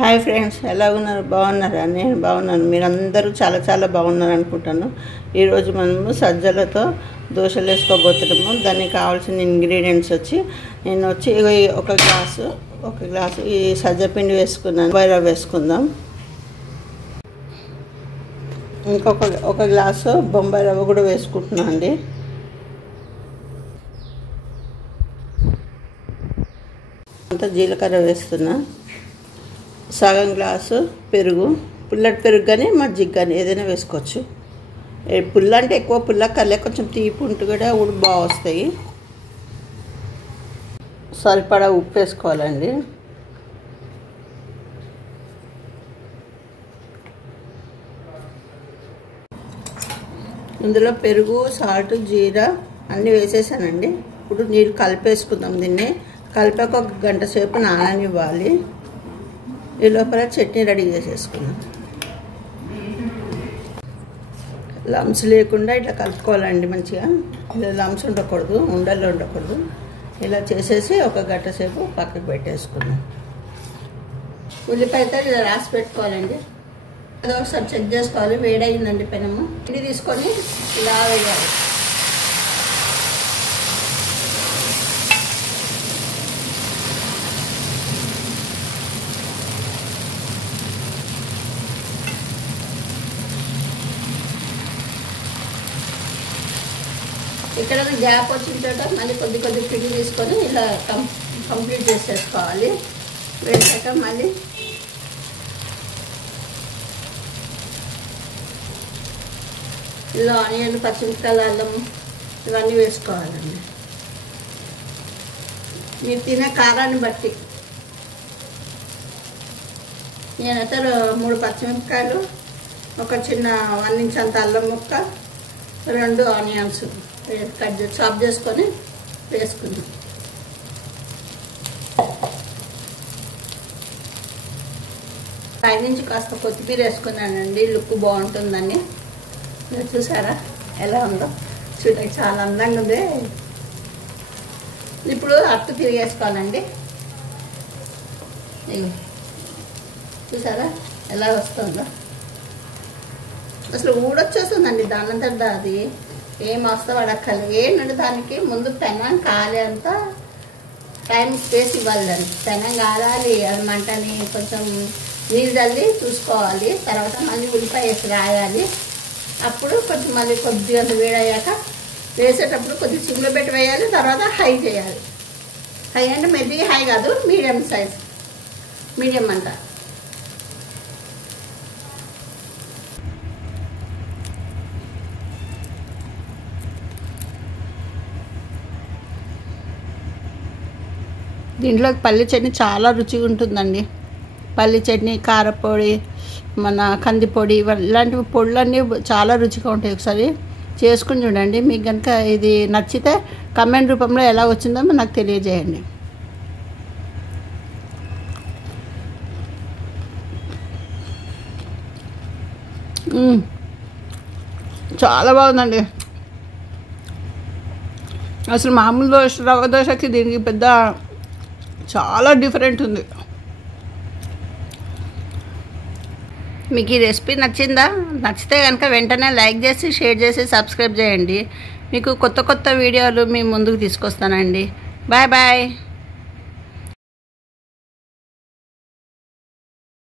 Hi friends, ఎలా ఉన్నారు? బాగున్నారా? నేను బాగున్నాను. మీరందరూ చాలా చాలా బాగున్నారు అనుకుంటాను. ఈరోజు మనము సజ్జలతో దోశలు వేసుకోబోతున్నాము. దానికి కావాల్సిన ఇంగ్రీడియంట్స్ నేను ఒక గ్లాసు ఈ సజ్జ పిండి వేసుకున్నాను. బొంబాయి రవ్వ వేసుకుందాం. ఒక గ్లాసు బొంబాయి రవ్వ కూడా వేసుకుంటున్నాను అండి. అంతా జీలకర్ర వేస్తున్నా. సగం గ్లాసు పెరుగు, పుల్లటి పెరుగు కానీ మజ్జిగ కానీ ఏదైనా వేసుకోవచ్చు. పుల్ల అంటే ఎక్కువ పుల్ల కల్లే, కొంచెం తీపి ఉంటూ కూడా బాగా వస్తాయి. సరిపడా ఉప్పు వేసుకోవాలండి. ఇందులో పెరుగు, సాల్ట్, జీరా అన్నీ వేసేసానండి. ఇప్పుడు నీళ్ళు కలిపేసుకుందాం. దీన్ని కలిపాక ఒక గంట సేపు నాననివ్వాలి. ఈ లోపల చట్నీ రెడీ చేసేసుకుందాం. లంప్స్ లేకుండా ఇట్లా కలుపుకోవాలండి మంచిగా. ఇలా లంప్స్ ఉండకూడదు, ఉండలు ఉండకూడదు. ఇలా చేసేసి ఒక గంట సేపు పక్కకు పెట్టేసుకుందాం. ఉల్లిపాయతో ఇలా రాసి పెట్టుకోవాలండి. అది ఒకసారి చెక్ చేసుకోవాలి. వేడయిందండి పెనము. ఇది తీసుకొని ఇలా వేయాలి. ఇక్కడ గ్యాప్ వచ్చిన చోట మళ్ళీ కొద్ది పిండి తీసుకొని ఇలా కంప్లీట్ చేసేసుకోవాలి. వేసాక మళ్ళీ ఇలా ఆనియన్, పచ్చిమిరపకాయలు, అల్లం ఇవన్నీ వేసుకోవాలండి. మీరు తినే కారాన్ని బట్టి. నేనైతే 3 పచ్చిమిరపకాయలు, ఒక చిన్న 1 ఇంచ్ అంత అల్లం ముక్క, 2 ఆనియన్స్ చాప్ చేసుకొని వేసుకుందాం. పైనుంచి కాస్త కొత్తిమీర వేసుకున్నానండి, లుక్ బాగుంటుందని. మీరు చూసారా ఎలా ఉందో? చూడడానికి చాలా అందంగా ఉంది. ఇప్పుడు అట్టు తిరిగేసుకోవాలండి. చూసారా ఎలా వస్తుందో? అసలు ఊడొచ్చేస్తుందండి దానంతట. అది ఏం వస్తా పడక్కర్లేదు. ఏంటంటే దానికి ముందు పెనం కాలే అంత టైం స్పేస్ ఇవ్వాలి. దానికి పెనం కాలాలి. అది మంటని కొంచెం నీళ్ళు చల్లి చూసుకోవాలి. తర్వాత మళ్ళీ ఉల్లిపాయ వేసి రాయాలి. అప్పుడు కొంచెం మళ్ళీ కొద్దిగా వేడయ్యాక వేసేటప్పుడు కొద్దిగా సిమ్లో పెట్టి వేయాలి. తర్వాత హై చేయాలి. హై అంటే మెల్లిగా హై కాదు, మీడియం సైజ్, మీడియం అంట. దీంట్లో పల్లి చట్నీ చాలా రుచిగా ఉంటుందండి. పల్లి చట్నీ, కారపొడి, మన కందిపొడి, ఇలాంటివి పొడులన్నీ చాలా రుచిగా ఉంటాయి. ఒకసారి చేసుకుని చూడండి. మీకు కనుక ఇది నచ్చితే కమెంట్ రూపంలో ఎలా వచ్చిందో నాకు తెలియజేయండి. చాలా బాగుందండి. అసలు మామూలు రవ్వ దోశకి దీనికి పెద్ద చాలా డిఫరెంట్ ఉంది. మీకు ఈ రెసిపీ నచ్చిందా? నచ్చితే కనుక వెంటనే లైక్ చేసి, షేర్ చేసి, సబ్స్క్రైబ్ చేయండి. మీకు కొత్త వీడియోలు మీ ముందుకు తీసుకొస్తానండి. Bye bye.